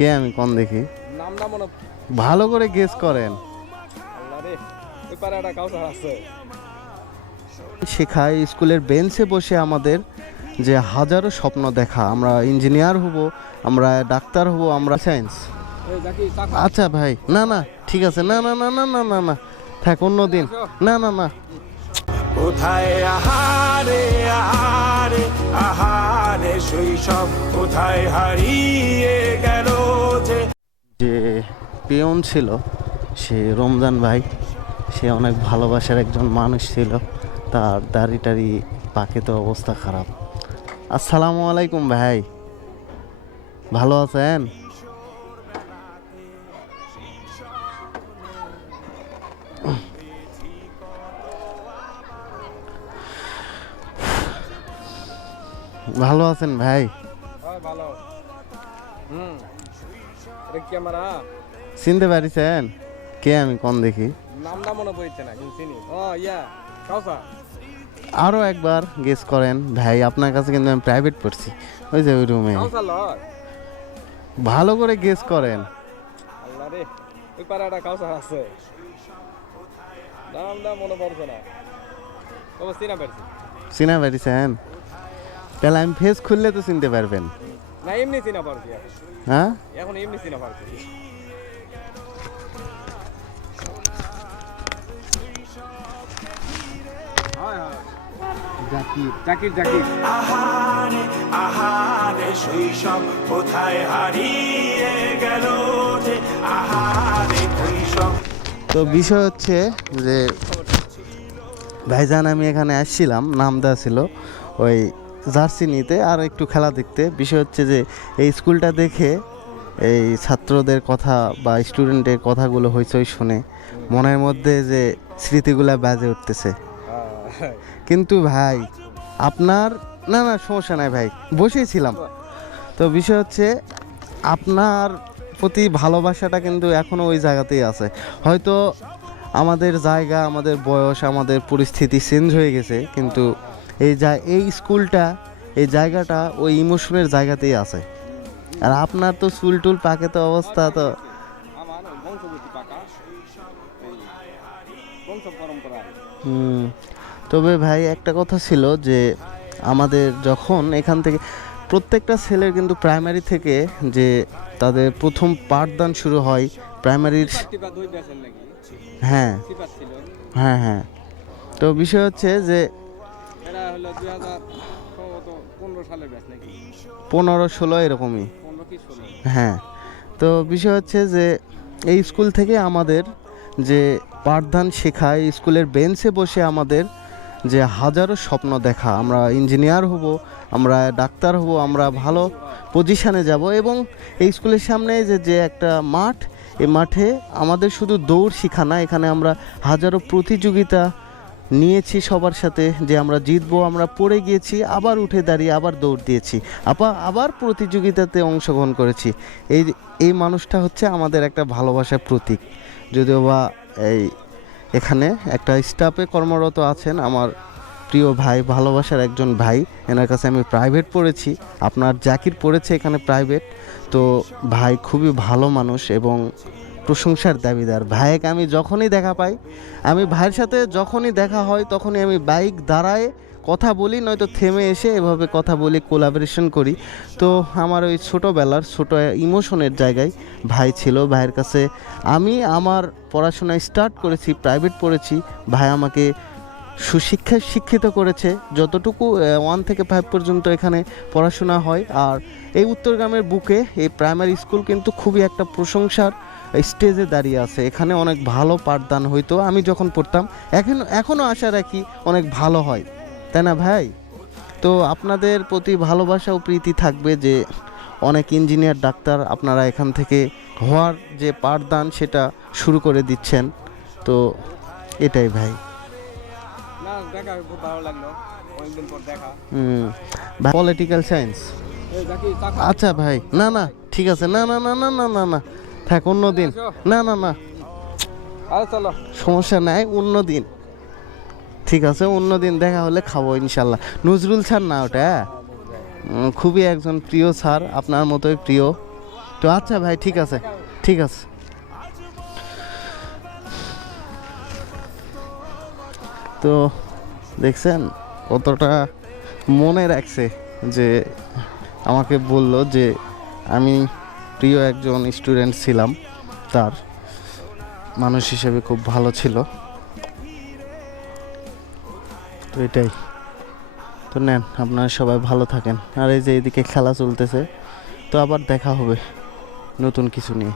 কে আমি কোন দেখি নামটা মনে ভালো করে গেস করেন। আল্লাহ রে ওই পারে একটা কাউসার আছে। শেখায় স্কুলের বেঞ্চে বসে আমাদের যে হাজারো স্বপ্ন দেখা, আমরা ইঞ্জিনিয়ার হব, আমরা ডাক্তার হব, আমরা সায়েন্স। এই জাকি টাকা আচ্ছা ভাই, না না ঠিক আছে, না না না না না না না থাক অন্য দিন, না না না। কোথায় আহারে আহারে আহারে শৈশব কোথায় হারিয়ে গেল যে যে পিয়ন ছিল সে রমজান ভাই, সে অনেক ভালোবাসার একজন মানুষ ছিল, তার দাড়ি টাড়ি পাকে তো অবস্থা খারাপ। আসসালামু আলাইকুম ভাই, ভালো আছেন? ভালো আছেন ভাই? হয় ভালো। এটা কি আমরা চিনতে পারিছেন কে আমি কোন দেখি? নামটা মনে পড়ছে না কিন্তু চিনি। ও ইয়া কাউসার। আরো একবার গেস করেন ভাই, আপনার কাছে কিন্তু আমি প্রাইভেট পড়ছি, ওই যে ওই রুমে। কাউসার লয়। ভালো করে গেস করেন। আল্লাহ রে ওই পারে একটা কাউসার আছে। নামটা মনে পড়ছে না। তবে চিনা পারছি। চিনা পারিছেন? তাহলে আমি ফেস খুললে তো চিনতে পারবেন। না এমনি চিনা পারছি। হ্যাঁ এখন এমনি চিনা পারছি। হয় হয় জাকির। জাকির জাকির। আহারে আহারে শৈশব কোথায় হারিয়ে গেল যে আহারে শৈশব। তো বিষয় হচ্ছে যে ভাইজান আমি এখানে আসছিলাম, নাম দেওয়া ছিল ওই জার্সি নিতে আর একটু খেলা দেখতে। বিষয় হচ্ছে যে এই স্কুলটা দেখে এই ছাত্রদের কথা বা স্টুডেন্টের কথাগুলো হইচই শুনে মনের মধ্যে যে স্মৃতিগুলা বাজে উঠতেছে। কিন্তু ভাই আপনার, না না সমস্যা নাই ভাই, বসেই ছিলাম। তো বিষয় হচ্ছে আপনার প্রতি ভালোবাসাটা কিন্তু এখনও ওই জায়গাতেই আছে। হয়তো আমাদের জায়গা, আমাদের বয়স, আমাদের পরিস্থিতি চেঞ্জ হয়ে গেছে, কিন্তু এই স্কুলটা, এই জায়গাটা ওই ইমোশনের জায়গাতেই আছে। আর আপনার তো চুল টুল পাকে তো অবস্থা তো। আমার বংশগতি পাকা বংশ পরম্পরা। তবে ভাই একটা কথা ছিল যে আমাদের যখন এখান থেকে প্রত্যেকটা ছেলের কিন্তু প্রাইমারি থেকে যে তাদের প্রথম পাঠদান শুরু হয় প্রাইমারির। দুই ব্যাচের নাকি হ্যাঁ সিপাত ছিল। হ্যাঁ হ্যাঁ। তো বিষয় হচ্ছে যে এটা হলো 2015 সালের ব্যাচ নাকি 15-16 এরকমই। 15 কি 16। হ্যাঁ। তো বিষয় হচ্ছে যে এই স্কুল থেকে আমাদের যে পাঠদান শেখায়, স্কুলের বেঞ্চে বসে আমাদের যে হাজারো স্বপ্ন দেখা, আমরা ইঞ্জিনিয়ার হব, আমরা ডাক্তার হব, আমরা ভালো পজিশানে যাব, এবং এই স্কুলের সামনে যে একটা মাঠ, এই মাঠে আমাদের শুধু দৌড় শেখা না, এখানে আমরা হাজারো প্রতিযোগিতা নিয়েছি সবার সাথে, যে আমরা জিতবো, আমরা পড়ে গিয়েছি, আবার উঠে দাঁড়িয়ে আবার দৌড় দিয়েছি, আবার প্রতিযোগিতাতে অংশগ্রহণ করেছি। এই মানুষটা হচ্ছে আমাদের একটা ভালোবাসার প্রতীক। যদিও বা এখানে একটা স্টাফে কর্মরত আছেন আমার প্রিয় ভাই, ভালোবাসার একজন ভাই, এনার কাছে আমি প্রাইভেট পড়েছি, আপনার জাকির পড়েছে এখানে প্রাইভেট। তো ভাই খুবই ভালো মানুষ এবং প্রশংসার দাবিদার। ভাইকে আমি যখনই দেখা পাই, আমি ভাইয়ের সাথে যখনই দেখা হয় তখনই আমি বাইক দাঁড়ায় কথা বলি, নয়তো থেমে এসে এভাবে কথা বলি, কোলাবোরেশন করি। তো আমার ওই ছোটোবেলার ছোটো ইমোশনের জায়গায় ভাই ছিল। ভাইয়ের কাছে আমি আমার পড়াশোনা স্টার্ট করেছি, প্রাইভেট পড়েছি, ভাই আমাকে সুশিক্ষায় শিক্ষিত করেছে। যতটুকু 1 থেকে 5 পর্যন্ত এখানে পড়াশোনা হয়। আর এই উত্তরগ্রামের বুকে এই প্রাইমারি স্কুল কিন্তু খুবই একটা প্রশংসার স্টেজে দাঁড়িয়ে আছে। এখানে অনেক ভালো পাঠদান হইতো আমি যখন পড়তাম, এখনও আশা রাখি অনেক ভালো হয়, তাই না ভাই? তো আপনাদের প্রতি ভালোবাসা ও প্রীতি থাকবে যে অনেক ইঞ্জিনিয়ার, ডাক্তার আপনারা এখান থেকে হওয়ার যে পাঠদান সেটা শুরু করে দিচ্ছেন। তো এটাই ভাই। না দেখা খুব ভালো লাগলো, অনেকদিন পর দেখা। Political science. এই জাকির টাকা আচ্ছা ভাই, না না ঠিক আছে, না না না না না না না থাক অন্য দিন, না না না আরে চলো সমস্যা নাই, অন্য দিন ঠিক আছে, অন্য দিন দেখা হলে খাবো ইনশাল্লাহ। নজরুল স্যার না ওটা? খুবই একজন প্রিয় স্যার, আপনার মতোই প্রিয়। তো আচ্ছা ভাই, ঠিক আছে, ঠিক আছে। তো দেখছেন কতটা মনে রাখছে, যে আমাকে বলল যে আমি প্রিয় একজন স্টুডেন্ট ছিলাম, তার মানুষ হিসেবে খুব ভালো ছিল। তো এটাই। তো নেন, আপনারা সবাই ভালো থাকেন। আর এই যে এদিকে খেলা চলতেছে, তো আবার দেখা হবে নতুন কিছু নিয়ে।